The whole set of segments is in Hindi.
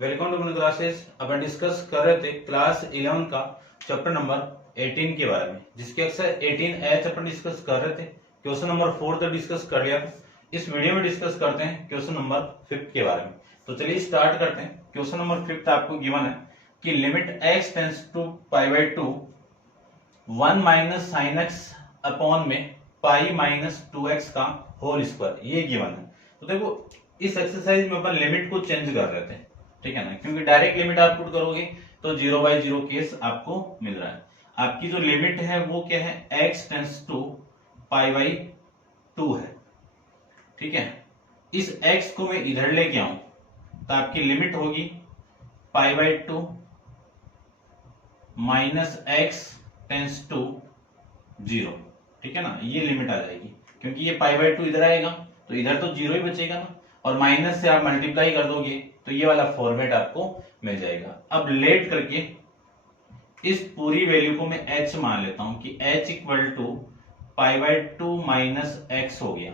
Welcome to my classes. अपन डिस्कस कर रहे थे क्लास 11 का चैप्टर नंबर 18 के बारे में, जिसके अक्सर 18H अपन डिस्कस कर रहे थे। क्वेश्चन नंबर 4 तक डिस्कस कर लिया था। इस वीडियो में डिस्कस करते हैं क्वेश्चन नंबर 5 के बारे में। तो चलिए स्टार्ट करते हैं। क्वेश्चन नंबर 5 आपको गिवन है कि limit x tends to π/2 1 minus sine x upon में पाई माइनस 2x का होल स्क्वायर, ये गिवन है। तो देखो इस एक्सरसाइज में अपन लिमिट को चेंज कर रहे थे, ठीक है ना, क्योंकि डायरेक्ट लिमिट आप पुट करोगे तो 0/0 केस आपको मिल रहा है। आपकी जो लिमिट है वो क्या है, x टेंड्स टू π/2 है, ठीक है। इस x को मैं इधर लेके आऊं तो आपकी लिमिट होगी π/2 माइनस x टेंड्स टू 0, ठीक है ना। ये लिमिट आ जाएगी क्योंकि ये π/2 इधर आएगा तो इधर तो 0 ही बचेगा ना, और माइनस से आप मल्टीप्लाई कर दोगे तो ये वाला फॉर्मेट आपको मिल जाएगा। अब लेट करके इस पूरी वैल्यू को मैं h मान लेता हूं कि h equal to π/2 minus x हो गया,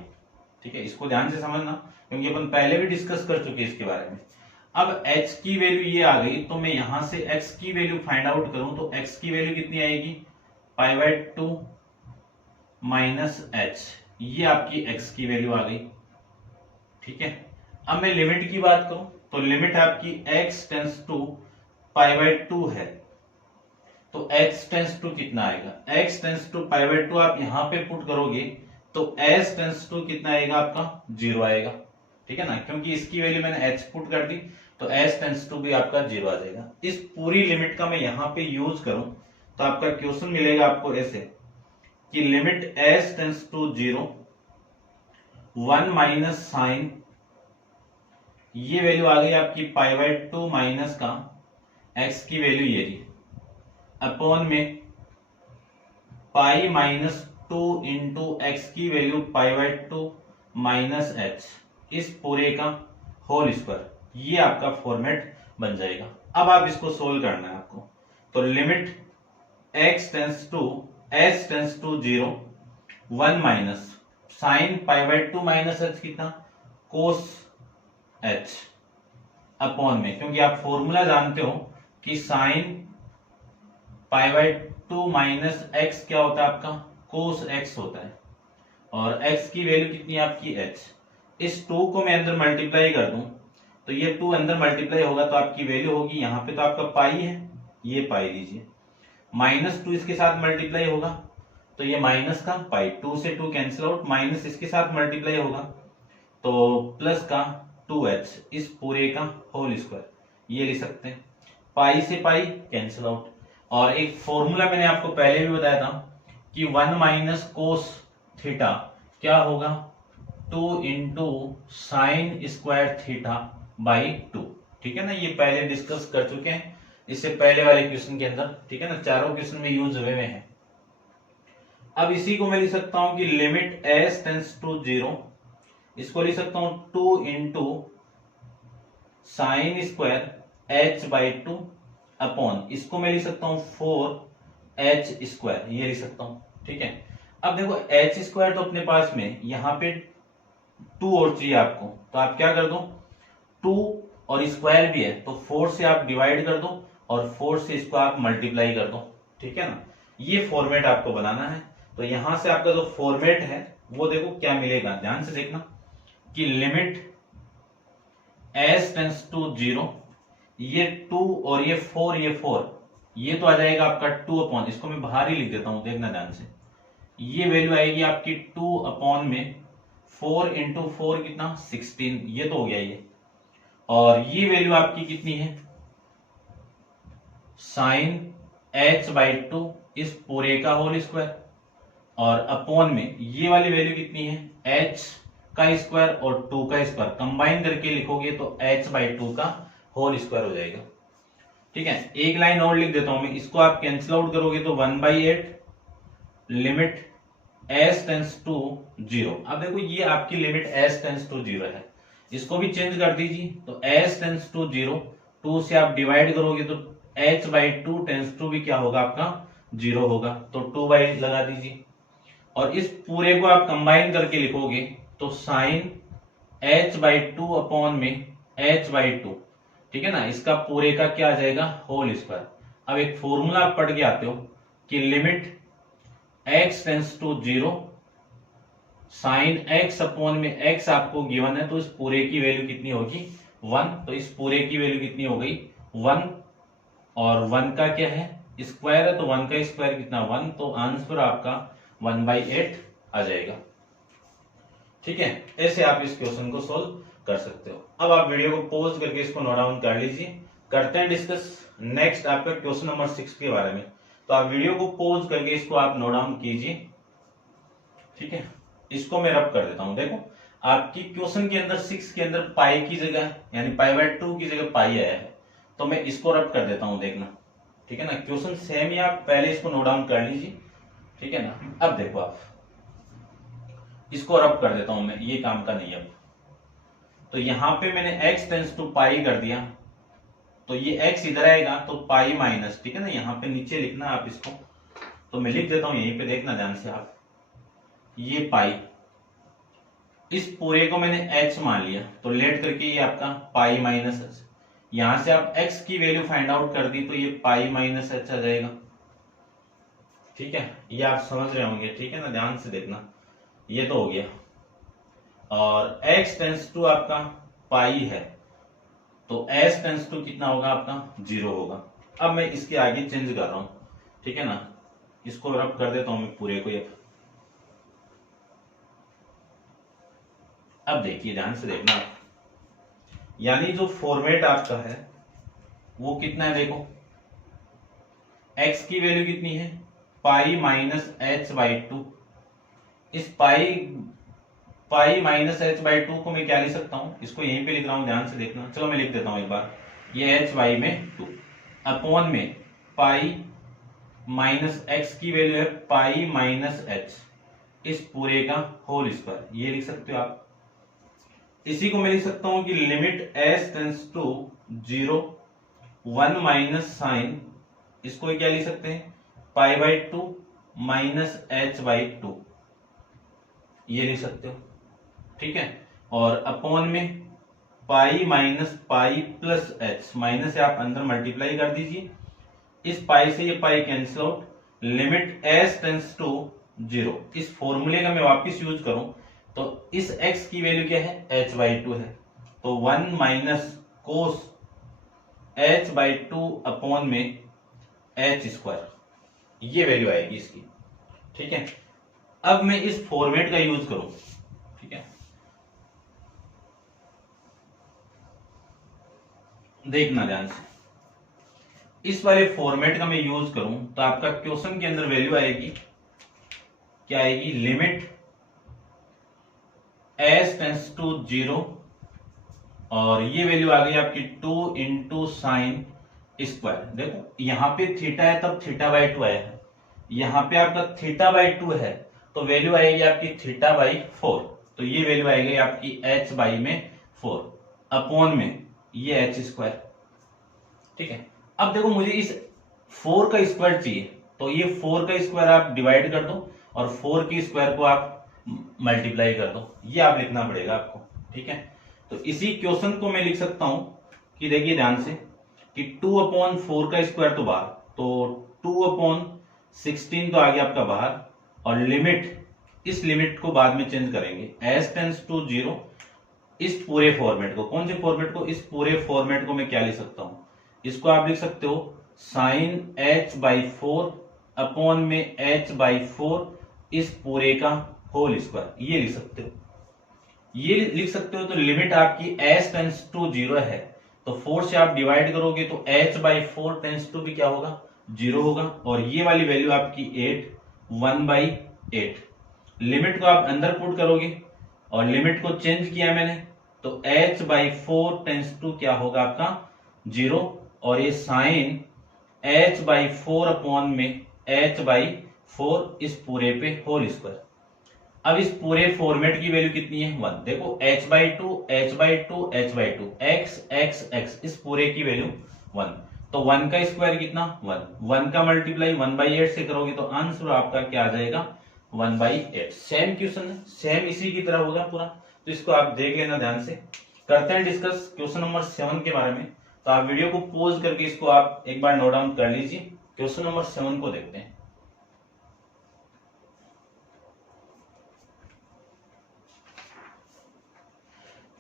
ठीक है। इसको ध्यान से समझना क्योंकि अपन पहले भी डिस्कस कर चुके हैं इसके बारे में। अब h की वैल्यू ये आ गई तो मैं यहां से x की वैल्यू फाइंड आउट करूं तो x की वैल्यू कितनी आएगी, π/2 माइनस h, ये आपकी x की वैल्यू आ गई, ठीक है। अब मैं लिमिट की बात करूं तो लिमिट आपकी x टेंड्स टू π/2 है, तो x टेंड्स टू कितना आएगा, x टेंड्स टू π/2 आप यहां पे पुट करोगे तो s टेंड्स टू कितना आएगा, आपका 0 आएगा, ठीक है ना, क्योंकि इसकी वैल्यू मैंने h पुट कर दी तो s टेंड्स टू भी आपका 0 आ जाएगा। इस पूरी लिमिट का मैं यहां पे यूज करूं तो आपका क्वेश्चन मिलेगा आपको ऐसे कि limit s tends to 0 1 minus sine, ये वैल्यू आ गई आपकी π/2 माइनस का x की वैल्यू ये रही, अपॉन में पाई माइनस 2 इंटू एक्स की वैल्यू π/2 माइनस h, इस पूरे का होल स्क्वायर, ये आपका फॉर्मेट बन जाएगा। अब आप इसको सोल्व करना है आपको, तो limit x tends to s tends to 0 1 minus sine π/2 minus h कितना, कोस h, अपॉन में, क्योंकि आप फॉर्मूला जानते हो कि साइन π/2 माइनस x क्या होता है आपका, कोस x होता है, और x की वैल्यू कितनी है आपकी h। इस 2 को मैं अंदर मल्टीप्लाई कर दूं तो ये 2 अंदर मल्टीप्लाई होगा तो आपकी वैल्यू होगी, यहां पे तो आपका पाई है, ये पाई लीजिए, माइनस 2 इसके साथ मल्टीप्लाई होगा तो ये माइनस का पाई, 2 से 2 कैंसिल आउट, माइनस इसके साथ मल्टीप्लाई होगा तो प्लस का 2h, इस पूरे का होल स्क्वायर, ये लिख सकते हैं, पाई से पाई कैंसिल आउट। और एक फॉर्मूला मैंने आपको पहले भी बताया था कि 1 माइनस कोस थीटा क्या होगा, 2 into sine square theta by 2, ठीक है ना। ये पहले डिस्कस कर चुके हैं इससे पहले वाले क्वेश्चन के अंदर, ठीक है ना, चारों क्वेश्चन में यूज हुए हैं। अब इसी को मैं लिख सकता हूं कि लिमिट s टेंड्स टू 0, इसको लिख सकता हूं 2 into sine square h/2 upon, इसको मैं लिख सकता हूं 4h स्क्वायर, ये लिख सकता हूं, ठीक है। अब देखो h स्क्वायर तो अपने पास में यहाँ पे 2 और चाहिए आपको, तो आप क्या कर दो, 2 और स्क्वायर भी है तो 4 से आप डिवाइड कर दो और 4 से इसको आप मल्टीप्लाई कर दो, ठीक है ना। ये फॉर्मेट आपको बनाना है, तो यहां से आपका जो फॉर्मेट है वो देखो क्या मिलेगा, ध्यान से देखना कि लिमिट s टेंड्स टू 0, ये 2 और ये 4, ये तो आ जाएगा आपका 2 अपॉन, इसको मैं बाहर ही लिख देता हूं, देखना ध्यान से, ये वैल्यू आएगी आपकी 2 अपॉन में 4 इंटू 4 कितना 16, ये तो हो गया ये, और ये वैल्यू आपकी कितनी है, साइन h/2 इस पूरे का होल स्क्वायर, और अपॉन में ये वाली वैल्यू कितनी है, h का स्क्वायर और 2 का स्क्वायर कंबाइन करके लिखोगे तो h/2 का होल स्क्वायर हो जाएगा, ठीक है। एक लाइन और लिख देता हूं मैं, इसको आप कैंसिल आउट करोगे तो 1/8 लिमिट s टेंड्स टू 0। अब देखो ये आपकी लिमिट s टेंड्स टू 0 है, इसको भी चेंज कर दीजिए तो s टेंड्स टू 0, 2 से आप डिवाइड करोगे तो h/2 टेंड्स टू भी क्या होगा आपका 0 होगा, तो 2 लगा दीजिए, और इस पूरे को आप कंबाइन करके लिखोगे तो साइन h/2 अपॉन में h/2, ठीक है ना, इसका पूरे का क्या आ जाएगा, होल स्क्वायर। अब एक फॉर्मूला आप पढ़ के आते हो कि limit x tends to 0 sine x upon में x आपको गिवन है, तो इस पूरे की वैल्यू कितनी होगी 1। तो इस पूरे की वैल्यू कितनी हो गई 1, और 1 का क्या है स्क्वायर है, तो 1 का स्क्वायर कितना 1, तो आंसर आपका 1/8 आ जाएगा। ठीक है, ऐसे आप इस क्वेश्चन को सोल्व कर सकते हो। अब आप वीडियो को पॉज करके इसको नोट डाउन कर लीजिए। करते हैं डिस्कस नेक्स्ट आपका क्वेश्चन नंबर 6 के बारे में। तो आप वीडियो को पॉज करके इसको आप नोट डाउन कीजिए। ठीक है, इसको मैं रब कर देता हूं। देखो आपकी क्वेश्चन के अंदर 6 के अंदर पाई की जगह यानी π/2 की जगह पाई आया है, तो मैं इसको रब कर देता हूं, देखना। ठीक है ना, क्वेश्चन सेम ही, आप पहले इसको नोट डाउन कर लीजिए। ठीक है ना, अब देखो आप इसको रब कर देता हूं मैं, ये काम का नहीं। अब तो यहां पे मैंने x टेंस टू पाई कर दिया, तो ये x इधर आएगा तो पाई माइनस, ठीक है ना, यहां पे नीचे लिखना आप इसको, तो मैं लिख देता हूं यहीं पे, देखना ध्यान से आप। ये पाई, इस पूरे को मैंने h मान लिया, तो लेट करके ये आपका पाई माइनस h। यहां से आप x की वैल्यू फाइंड आउट कर दी, तो ये पाई माइनस h आ जाएगा। ठीक है, ये आप समझ रहे होंगे। ठीक है ना, ध्यान से देखना, ये तो हो गया। और x टेंस टू आपका पाई है, तो s टेंस टू कितना होगा आपका 0 होगा। अब मैं इसके आगे चेंज कर रहा हूं। ठीक है ना, इसको रब कर देता हूं मैं पूरे को। अब देखिए, ध्यान से देखना आप, यानी जो फॉर्मेट आपका है वो कितना है, देखो x की वैल्यू कितनी है पाई माइनस h/2। इस पाई माइनस h/2 को मैं क्या लिख सकता हूं, इसको यहीं पे लिख रहा हूं, ध्यान से देखना। चलो मैं लिख देता हूं एक बार, ये h/2 अपॉन में पाई माइनस x की वैल्यू है पाई माइनस h, इस पूरे का होल स्क्वायर, ये लिख सकते हो आप। इसी को मैं लिख सकता हूं कि limit s tends to 0 1 minus sine, इसको क्या लिख सकते हैं π/2 माइनस h/2, ये लिख सकते हो। ठीक है, और अपॉन में pi minus pi plus h, minus से आप अंदर मल्टीप्लाई कर दीजिए, इस पाई से ये pi cancel out, limit s tends to 0। इस फॉर्मूले का मैं वापस यूज करूं तो इस x की वैल्यू क्या है h/2 है, तो 1 माइनस कोस h/2 अपॉन में h², ये वैल्यू आएगी इसकी। ठीक है, अब मैं इस फॉर्मेट का यूज करूं। ठीक है, देखना ध्यान से, इस वाले फॉर्मेट का मैं यूज करूं तो आपका क्वेश्चन के अंदर वैल्यू आएगी, क्या आएगी, लिमिट s टेंस टू 0, और ये वैल्यू आ गई आपकी 2 इंटू साइन स्क्वायर। देखो यहां पे थीटा है तब θ/2 आया है, यहां पे आपका θ/2 है तो वैल्यू आएगी आपकी θ/4, तो ये वैल्यू आएगी आपकी h/4 अपॉन में ये h²। ठीक है, अब देखो मुझे इस 4 का स्क्वायर चाहिए, तो ये 4 का स्क्वायर आप डिवाइड कर दो और 4 के स्क्वायर को आप मल्टीप्लाई कर दो, ये आप लिखना पड़ेगा आपको। ठीक है, तो इसी क्वेश्चन को मैं लिख सकता हूं कि देखिए ध्यान से कि 2/4 का स्क्वायर तो बाहर, तो 2/16 तो आ गया आपका बाहर, और लिमिट, इस लिमिट को बाद में चेंज करेंगे, s टेंस टू 0, इस पूरे फॉर्मेट को, कौन से फॉर्मेट को, इस पूरे फॉर्मेट को मैं क्या लिख सकता हूं, इसको आप लिख सकते हो साइन h/4 अपॉन में h/4 इस पूरे का होल स्क्वायर, ये लिख सकते हो, ये लिख सकते हो। तो लिमिट आपकी s टेंस टू 0 है, तो 4 से आप डिवाइड करोगे तो h/4 टेंस टू भी क्या होगा 0 होगा, और ये वाली वैल्यू आपकी 8 1/8। लिमिट को आप अंदर पुट करोगे और लिमिट को चेंज किया मैंने, तो h/4 टेंस टू क्या होगा आपका 0, और ये साइन h/4 अपॉन में h/4 इस पूरे पे होल स्क्वायर। अब इस पूरे फॉर्मेट की वैल्यू कितनी है 1, देखो h/2 h/2 h/2 x x x, इस पूरे की वैल्यू 1, तो 1 का स्क्वायर कितना 1 का मल्टीप्लाई 1/8 से करोगे तो आंसर आपका क्या आ जाएगा 1/8। सेम क्वेश्चन है, सेम इसी की तरह होगा पूरा, तो इसको आप देख लेना ध्यान से। करते हैं डिस्कस क्वेश्चन नंबर 7 के बारे में। तो आप वीडियो को पॉज करके इसको आप एक बार नोट डाउन कर लीजिए। क्वेश्चन नंबर 7 को देखते हैं।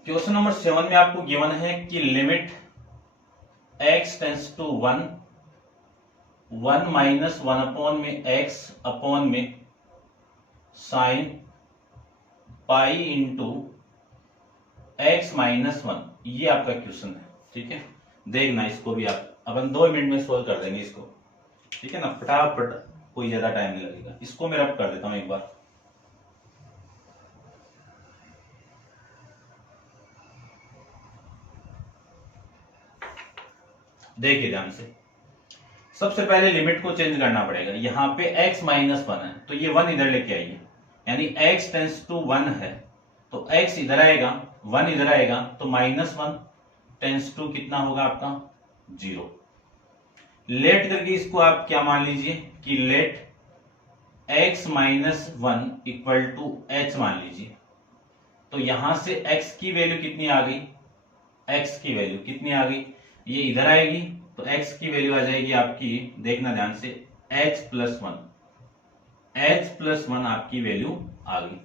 क्वेश्चन नंबर 7 में आपको गिवन है कि limit x tends to 1 minus 1 upon में x अपॉन में sine pi into x minus 1, ये आपका क्वेश्चन है। ठीक है, देखना इसको भी आप अपन 2 मिनट में सोल्व कर देंगे इसको। ठीक है ना, फटाफट, कोई ज्यादा टाइम नहीं लगेगा। इसको मैं रब कर देता हूं एक बार। देखिए ध्यान से, सबसे पहले लिमिट को चेंज करना पड़ेगा। यहाँ पे x माइनस 1 है तो ये 1 इधर लेके आइए, यानी x टेंस टू 1 है तो x इधर आएगा, 1 इधर आएगा, तो माइनस 1 टेंस टू कितना होगा आपका 0। लेट करके इसको आप क्या मान लीजिए कि let x minus 1 equal to h मान लीजिए। तो यहां से x की वैल्यू कितनी आ गई, x की वैल्यू कितनी आ गई, ये इधर आएगी तो x की वैल्यू आ जाएगी आपकी, देखना ध्यान से, h प्लस 1 आपकी वैल्यू आ गई।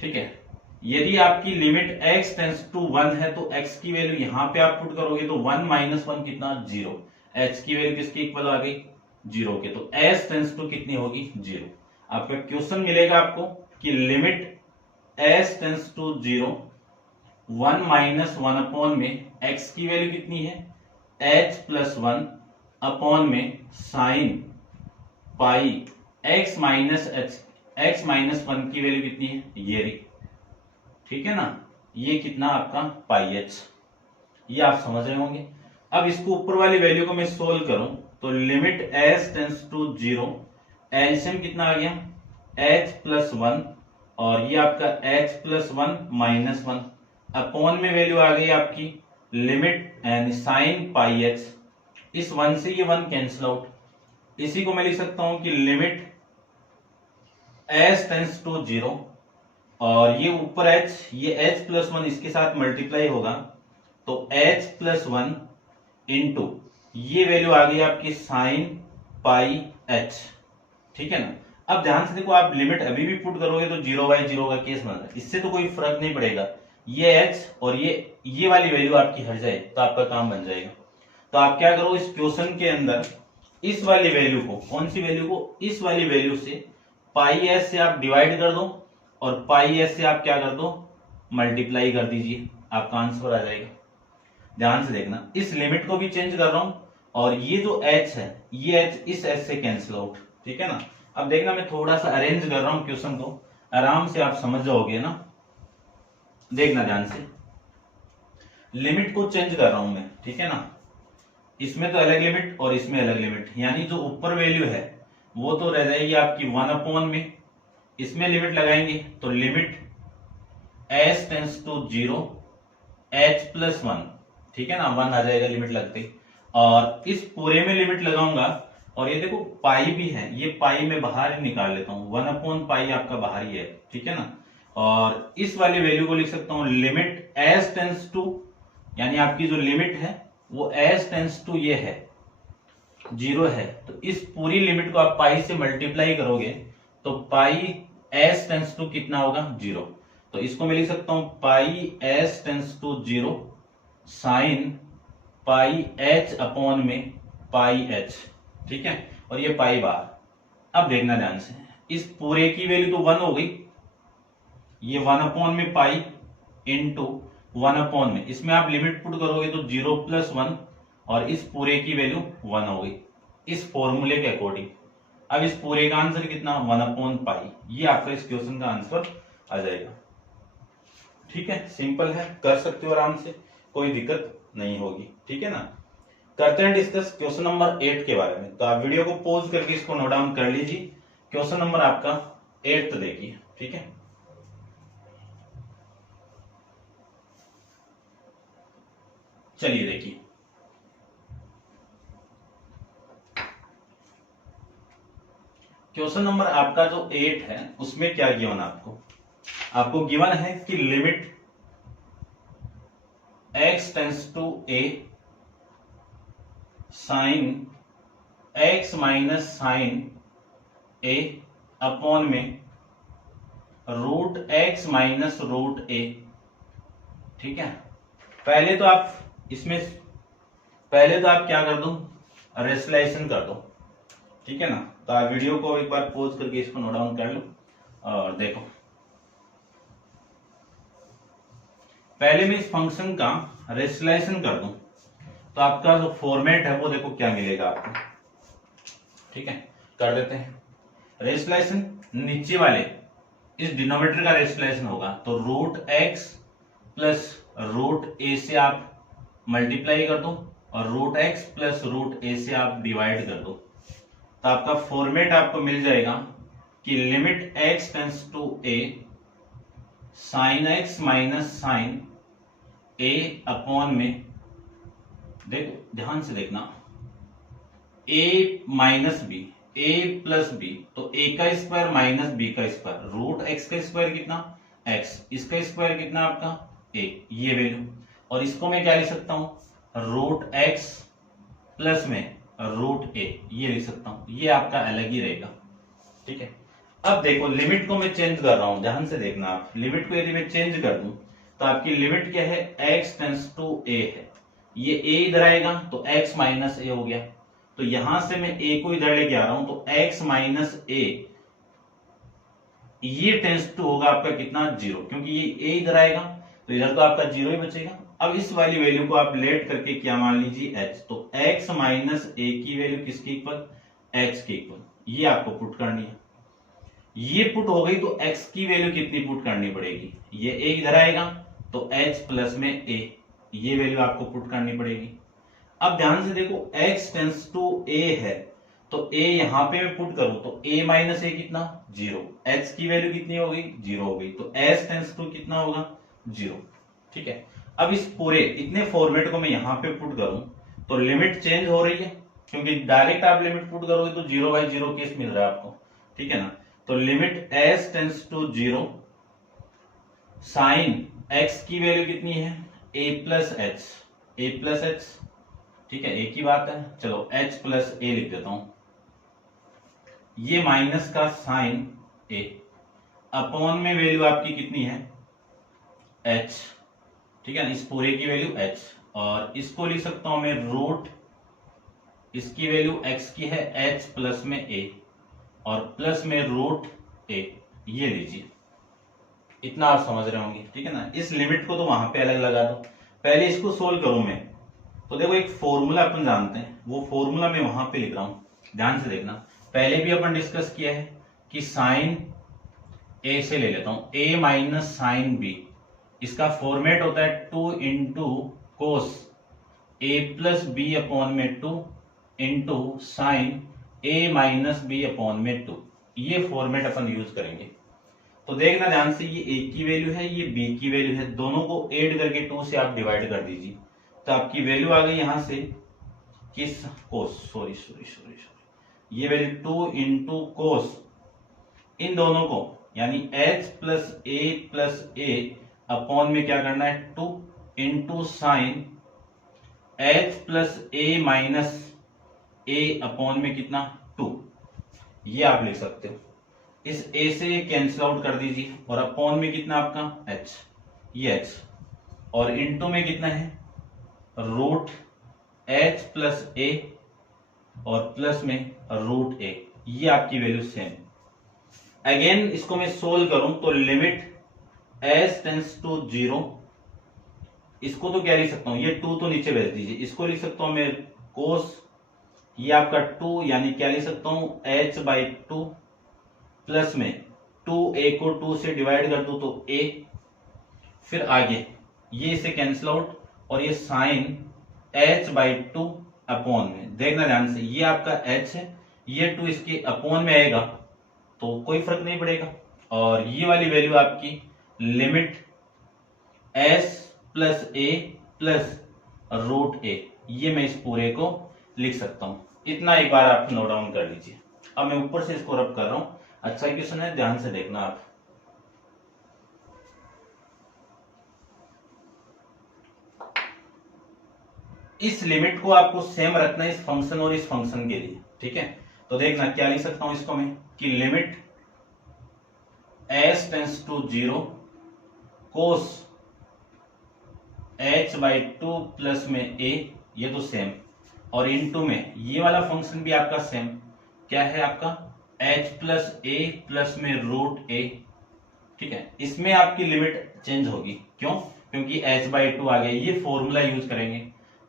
ठीक है, यदि आपकी लिमिट x टेंस टू 1 है तो x की वैल्यू यहां पे आप पुट करोगे तो 1 माइनस 1 कितना 0, h की वैल्यू किसके इक्वल आ गई 0 के, तो s टेंस टू कितनी होगी 0। आपका क्वेश्चन मिलेगा आपको कि limit s tends to 0 1 minus 1 upon में x की वैल्यू कितनी है h प्लस 1 अपॉन में साइन पाई x माइनस 1 की वैल्यू कितनी है ये रही। ठीक है ना, ये कितना आपका पाई h, ये आप समझ रहे होंगे। अब इसको ऊपर वाली वैल्यू को मैं सोल्व करूं तो limit s tends to 0, LCM कितना आ गया h प्लस 1 और ये आपका h प्लस 1 माइनस 1 अपॉन में वैल्यू आ गई आपकी limit and sign pi h, इस 1 से ये 1 कैंसिल आउट। इसी को मैं लिख सकता हूं कि लिमिट s टेंस टू 0 और ये ऊपर h, ये h प्लस 1 इसके साथ मल्टीप्लाई होगा तो h प्लस 1 इंटू ये वैल्यू आ गई आपकी साइन पाई h। ठीक है ना, अब ध्यान से देखो, आप लिमिट अभी भी पुट करोगे तो 0/0 का केस बन रहा है, इससे तो कोई फर्क नहीं पड़ेगा। ये h और ये वाली वैल्यू आपकी हट जाए तो आपका काम बन जाएगा। तो आप क्या करो, इस क्वेश्चन के अंदर इस वाली वैल्यू को, कौन सी वैल्यू को, इस वाली वैल्यू से पाई s से आप डिवाइड कर दो और पाई s से आप क्या कर दो मल्टीप्लाई कर दीजिए, आपका आंसर आ जाएगा। ध्यान से देखना, इस लिमिट को भी चेंज कर रहा हूं और ये जो h है ये h इस h से कैंसिल आउट। ठीक है ना, अब देखना मैं थोड़ा सा अरेंज कर रहा हूं क्वेश्चन को, आराम से आप समझ जाओगे ना। देखना ध्यान से, लिमिट को चेंज कर रहा हूं मैं। ठीक है ना, इसमें तो अलग लिमिट और इसमें अलग लिमिट, यानी जो ऊपर वैल्यू है वो तो रह जाएगी आपकी 1 अपॉन में, इसमें लिमिट लगाएंगे तो limit s tends to 0 h plus 1। ठीक है ना, 1 आ जाएगा लिमिट लगते ही, और इस पूरे में लिमिट लगाऊंगा और ये देखो पाई भी है, ये पाई में बाहर ही निकाल लेता हूं, 1 अपॉन पाई आपका बाहर ही है। ठीक है ना, और इस वाली वैल्यू को लिख सकता हूं लिमिट s टेंस टू, यानी आपकी जो लिमिट है वो s टेंस टू ये है 0 है, तो इस पूरी लिमिट को आप पाई से मल्टीप्लाई करोगे तो पाई s टेंस टू कितना होगा 0। तो इसको मैं लिख सकता हूं pi s tends to 0 sine pi h upon में पाई h। ठीक है, और ये पाई बाहर। अब देखना ध्यान से, इस पूरे की वैल्यू तो 1 हो गई, ये 1 अपॉन में पाई इंटू 1 अपॉन में, इसमें आप लिमिट पुट करोगे तो 0 प्लस 1 और इस पूरे की वैल्यू 1 हो गई इस फॉर्मूले के अकॉर्डिंग। अब इस पूरे का आंसर कितना 1 अपॉन पाई, ये आपका इस क्वेश्चन का आंसर आ जाएगा। ठीक है, सिंपल है, कर सकते हो आराम से, कोई दिक्कत नहीं होगी। ठीक है ना, करते हैं डिस्कस क्वेश्चन नंबर 8 के बारे में। तो आप वीडियो को पॉज करके इसको नोट डाउन कर लीजिए। क्वेश्चन नंबर आपका 8 देखिए। ठीक है, चलिए देखिए, क्वेश्चन नंबर आपका जो 8 है उसमें क्या गिवन आपको गिवन है कि limit x tends to a sine x minus sine a upon में root x minus root a. ठीक है, पहले तो आप क्या कर दो, रेशनलाइजेशन कर दो। ठीक है ना, तो आप वीडियो को एक बार पॉज करके इसको नोट डाउन कर लो और देखो। पहले मैं इस फंक्शन का रेशनलाइजेशन कर दूं तो आपका जो फॉर्मेट है वो देखो क्या मिलेगा आपको। ठीक है, कर देते हैं रेशनलाइजेशन। नीचे वाले इस डिनोमिनेटर का रेशनलाइजेशन होगा तो रूट एक्स प्लस रूट ए से आप मल्टीप्लाई कर दो और रूट एक्स प्लस रूट ए से आप डिवाइड कर दो। तो आपका फॉर्मेट आपको मिल जाएगा कि limit x tends to a sine x minus sine a upon में, देखो ध्यान से देखना, a minus b, a plus b, तो ए का स्क्वायर माइनस बी का स्क्वायर, रूट एक्स का स्क्वायर कितना एक्स, इसका स्क्वायर कितना आपका ए, ये वैल्यू। और इसको मैं क्या लिख सकता हूं, रूट एक्स प्लस में रूट ए, ये लिख सकता हूं, ये आपका अलग ही रहेगा। ठीक है, अब देखो लिमिट को मैं चेंज कर रहा हूं, ध्यान से देखना आप। लिमिट को यदि मैं चेंज कर दूं तो आपकी लिमिट क्या है, x टेंस टू ए है, ये a इधर आएगा तो x माइनस ए हो गया। तो यहां से मैं a को इधर लेके आ रहा हूं तो x माइनस ए, ये टेंस टू होगा आपका कितना, 0, क्योंकि ये a इधर आएगा तो इधर तो आपका 0 ही बचेगा। अब इस वाली वैल्यू को आप लेट करके क्या मान लीजिए h, तो x माइनस ए की वैल्यू किसके इक्वल, x के इक्वल, ये आपको पुट करनी है। ये पुट हो गई तो x की वैल्यू कितनी पुट करनी पड़ेगी, ये a इधर आएगा तो h प्लस में a, ये वैल्यू आपको पुट करनी पड़ेगी। अब ध्यान से देखो x टेंस टू a है तो a यहां पे मैं पुट करूं तो a माइनस ए कितना, 0, h की वैल्यू कितनी हो गई, 0 हो गई, तो s टेंस टू कितना होगा, 0। ठीक है, अब इस पूरे इतने फॉर्मेट को मैं यहां पे पुट करूं तो लिमिट चेंज हो रही है, क्योंकि डायरेक्ट आप लिमिट पुट करोगे तो 0/0 केस मिल रहा है आपको। ठीक है ना, तो limit s tends to 0, sine x की वैल्यू कितनी है, a plus h, a plus h. ठीक है, एक ही बात है, चलो h प्लस a लिख देता हूं, ये माइनस का साइन a अपॉन में वैल्यू आपकी कितनी है, h। ठीक है, इस पूरे की वैल्यू h, और इसको लिख सकता हूं मैं रूट, इसकी वैल्यू x की है h प्लस में a और प्लस में रूट a, ये लीजिए। इतना आप समझ रहे होंगे। ठीक है ना, इस लिमिट को तो वहां पे अलग लगा दो। पहले इसको सोल्व करूं मैं तो देखो एक फॉर्मूला अपन जानते हैं, वो फॉर्मूला मैं वहां पे लिख रहा हूं, ध्यान से देखना। पहले भी अपन डिस्कस किया है कि साइन ए से ले लेता हूं, a माइनस साइन बी, इसका फॉर्मेट होता है 2 इंटू कोस ए प्लस बी अपॉन में 2 इंटू साइन ए माइनस बी अपॉन में 2, ये फॉर्मेट अपन यूज करेंगे। तो देखना ध्यान से, ये a की वैल्यू है, ये b की वैल्यू है, दोनों को ऐड करके 2 से आप डिवाइड कर दीजिए तो आपकी वैल्यू आ गई यहां से किस कोस, सॉरी, ये वैल्यू 2 इंटू कोस, इन दोनों को यानी h प्लस a अपॉन में क्या करना है, 2 into sine h plus a minus a upon में कितना, 2, ये आप लिख सकते हो। इस a से कैंसिल आउट कर दीजिए और अपॉन में कितना आपका h, ये h, और इंटू में कितना है रूट h प्लस a और प्लस में रूट a, ये आपकी वैल्यू सेम। अगेन इसको मैं सोल्व करूं तो लिमिट s टेंस टू 0, इसको तो क्या लिख सकता हूं, ये 2 तो नीचे भेज दीजिए, इसको लिख सकता हूं मैं कोस, ये आपका 2, यानी क्या लिख सकता हूं h/2 प्लस में 2a को 2 से डिवाइड कर दूं तो a, फिर आगे ये इसे कैंसिल आउट और ये साइन h/2 अपॉन में, देखना ध्यान से, ये आपका h है, ये 2 इसके अपॉन में आएगा तो कोई फर्क नहीं पड़ेगा, और ये वाली वैल्यू आपकी limit s plus a plus root a, ये मैं इस पूरे को लिख सकता हूं। इतना एक बार आप नोट डाउन कर लीजिए। अब मैं ऊपर से इसको रब कर रहा हूं, अच्छा क्वेश्चन है, ध्यान से देखना आप। इस लिमिट को आपको सेम रखना है इस फंक्शन और इस फंक्शन के लिए, ठीक है। तो देखना क्या लिख सकता हूं इसको मैं कि limit s tends to 0 cos h/2 plus में a, ये तो सेम, और इनटू में ये वाला फंक्शन भी आपका सेम क्या है आपका h प्लस a प्लस में रूट a, ठीक है। इसमें आपकी लिमिट चेंज होगी, क्यों? क्योंकि h/2 आ गया, ये फॉर्मूला यूज करेंगे।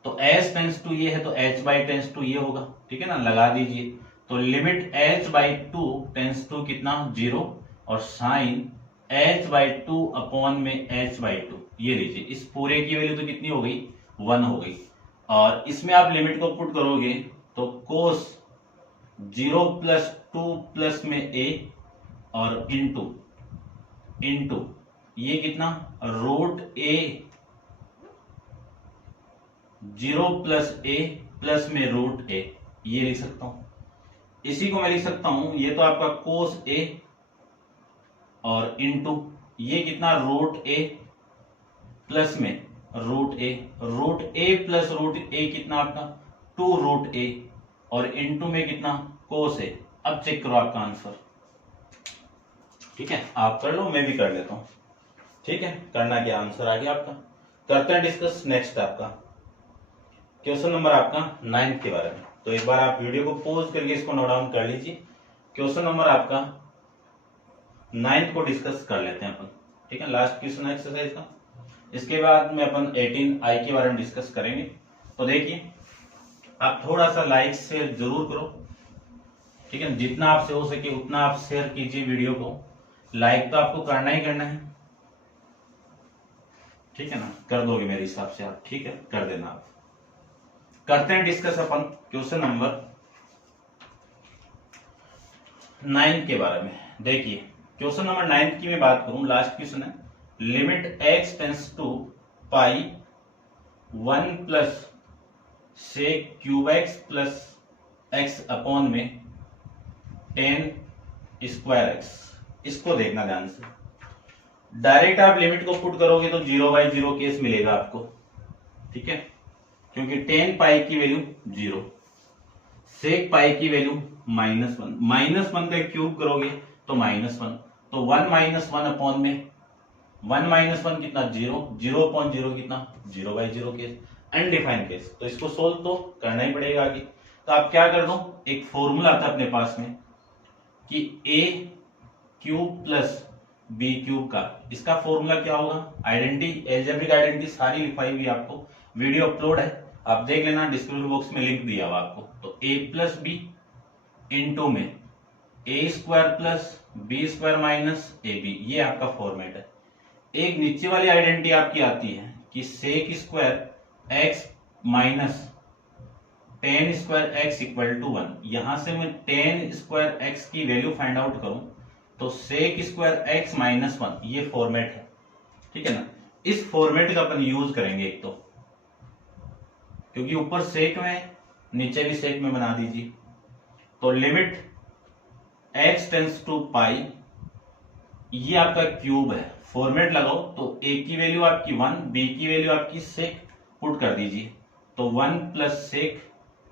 तो s टेंस टू ये है तो h/2 ये होगा, ठीक है ना, लगा दीजिए। तो लिमिट h/2 टेंस टू कितना 0 और साइन h/2 अपॉन में h/2 ये लीजिए। इस पूरे की वैल्यू तो कितनी हो गई 1 हो गई, और इसमें आप लिमिट को पुट करोगे तो कोस 0 प्लस 2 प्लस में a और इंटू ये कितना root a 0 plus a plus में रूट a, ये लिख सकता हूं। इसी को मैं लिख सकता हूं, ये तो आपका कोस a और इंटू ये कितना रूट a प्लस में root a plus root a कितना आपका 2 रूट a और इंटू में कितना कोस a। अब चेक करो आपका आंसर, ठीक है। आप कर लो, मैं भी कर लेता हूं, ठीक है। करना क्या, आंसर आ गया आपका। करते हैं डिस्कस नेक्स्ट आपका क्वेश्चन नंबर आपका 9 के बारे में। तो एक बार आप वीडियो को पॉज करके इसको नोट डाउन कर लीजिए। क्वेश्चन नंबर आपका 9 को डिस्कस कर लेते हैं अपन, ठीक है। लास्ट क्वेश्चन एक्सरसाइज का, इसके बाद में अपन 18I के बारे में डिस्कस करेंगे। तो देखिए आप थोड़ा सा लाइक शेयर जरूर करो, ठीक है। जितना आपसे हो सके उतना आप शेयर कीजिए वीडियो को। लाइक तो आपको करना ही करना है, ठीक है ना, कर दोगे मेरे हिसाब से आप, ठीक है, कर देना आप। करते हैं डिस्कस अपन क्वेश्चन नंबर 9 के बारे में। देखिए क्वेश्चन नंबर 9 की मैं बात करूं, लास्ट क्वेश्चन है limit x tends to pi 1 plus sec cube x plus x upon में 10 स्क्वायर एक्स। इसको देखना ध्यान से, डायरेक्ट आप लिमिट को पुट करोगे तो 0/0 केस मिलेगा आपको, ठीक है, क्योंकि 10 पाई की वैल्यू 0, सेक पाई की वैल्यू -1 का क्यूब करोगे तो -1, तो 1 -1 अपॉन में 1 -1 कितना 0/0 कितना 0/0 केस, अनडिफाइंड केस। तो इसको सोल्व तो करना ही पड़ेगा आगे। तो आप क्या कर दो, एक फॉर्मूला आता है अपने पास में कि a cube plus b cube का, इसका फॉर्मूला क्या होगा, आइडेंटिटी, एल्जेब्रिक आइडेंटिटी सारी लिखाई हुई आपको, वीडियो अपलोड है, आप देख लेना, डिस्क्रिप्शन बॉक्स में लिंक दिया हुआ आपको। तो a प्लस बी इंटू में a square plus b square minus a b, ये आपका फॉर्मेट है। एक नीचे वाली आइडेंटिटी आपकी आती है कि sec square x minus 10 square x equal to 1। यहां से मैं 10 स्क्वायर एक्स की वैल्यू फाइंड आउट करूं तो सेक स्क्वायर एक्स माइनस 1, ये फॉर्मेट है, ठीक है ना। इस फॉर्मेट का अपन यूज करेंगे एक तो, क्योंकि ऊपर सेक में नीचे भी सेक में बना दीजिए। तो लिमिट x टेंस टू पाई, ये आपका क्यूब है, फॉर्मेट लगाओ तो a की वैल्यू आपकी 1, b की वैल्यू आपकी सेक पुट कर दीजिए, तो 1 प्लस सेक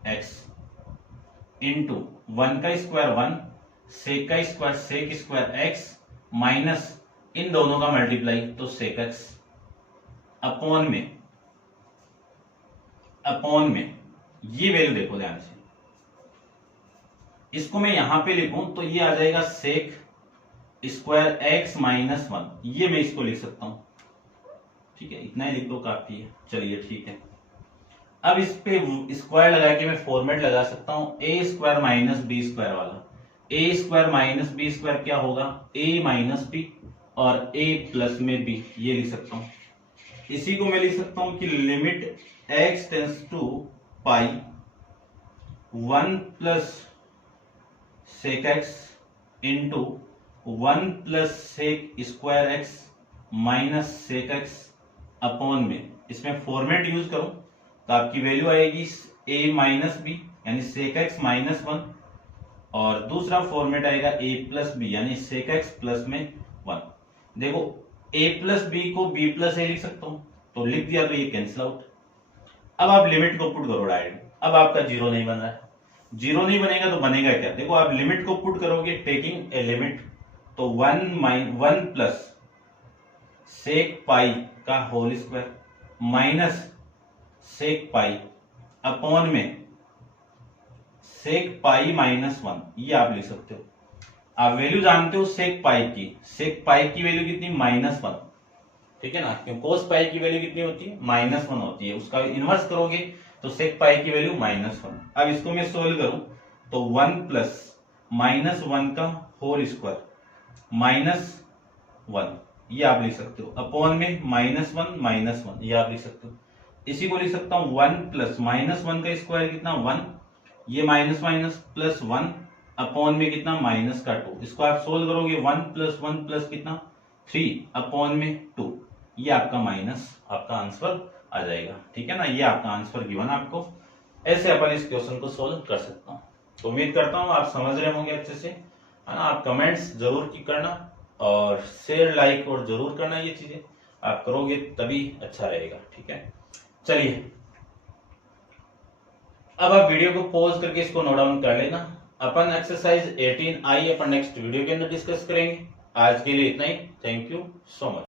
x इंटू 1 का स्क्वायर 1, सेक का square sec square x minus इन दोनों का मल्टीप्लाई तो सेक x अपॉन में ये वैल्यू देखो ध्यान से, इसको मैं यहां पे लिखूं तो ये आ जाएगा सेक स्क्वायर x माइनस 1, ये मैं इसको लिख सकता हूं, ठीक है, इतना ही लिख दो काफी है। चलिए ठीक है, अब इस पे स्क्वायर लगा के मैं फॉर्मेट लगा सकता हूं a square minus b square वाला। a square minus b square क्या होगा, a माइनस बी और a प्लस में b, ये लिख सकता हूं। इसी को मैं लिख सकता हूं कि limit x tends to pi 1 plus sec x into 1 plus sec square x minus sec x upon में, इसमें फॉर्मेट यूज करूं तो आपकी वैल्यू आएगी a माइनस बी यानी सेक एक्स माइनस 1, और दूसरा फॉर्मेट आएगा a प्लस बी यानी सेक एक्स प्लस में 1। देखो a प्लस बी को b प्लस ए लिख सकता हूं, तो लिख दिया तो ये कैंसिल आउट। अब आप लिमिट को पुट करो डायरेक्ट, अब आपका जीरो नहीं बन रहा है, जीरो नहीं बनेगा तो बनेगा क्या, देखो आप लिमिट को पुट करोगे टेकिंग ए लिमिट, तो 1 प्लस सेक पाई का whole square minus sec pi upon में सेक पाई माइनस 1, ये आप लिख सकते हो। आप वैल्यू जानते हो सेक पाई की वैल्यू कितनी, -1, ठीक है ना, क्योंकि कोस पाई की वैल्यू कितनी होती है, -1 होती है, उसका इनवर्स करोगे तो सेक पाई की वैल्यू -1। अब इसको मैं सोल्व करूं तो 1 प्लस -1 का होल स्क्वायर -1, ये आप लिख सकते हो, अपॉन में -1 ये आप लिख सकते हो। इसी को लिख सकता हूं 1 प्लस -1 का स्क्वायर कितना 1, ये माइनस माइनस प्लस 1 अपॉन में कितना -2, इसको आप सोल्व करोगे 1 प्लस कितना 3 अपॉन में 2, ये आपका माइनस आपका आंसर आ जाएगा, ठीक है ना, ये आपका आंसर गिवन आपको। ऐसे अपन इस क्वेश्चन को सोल्व कर सकता हूँ। तो उम्मीद करता हूँ आप समझ रहे होंगे अच्छे से, है ना। आप कमेंट्स जरूर की करना और शेयर लाइक और जरूर करना, ये चीजें आप करोगे तभी अच्छा रहेगा, ठीक है। चलिए अब आप वीडियो को पॉज करके इसको नोट डाउन कर लेना। अपन एक्सरसाइज 18 आई अपन नेक्स्ट वीडियो के अंदर डिस्कस करेंगे। आज के लिए इतना ही, थैंक यू सो मच।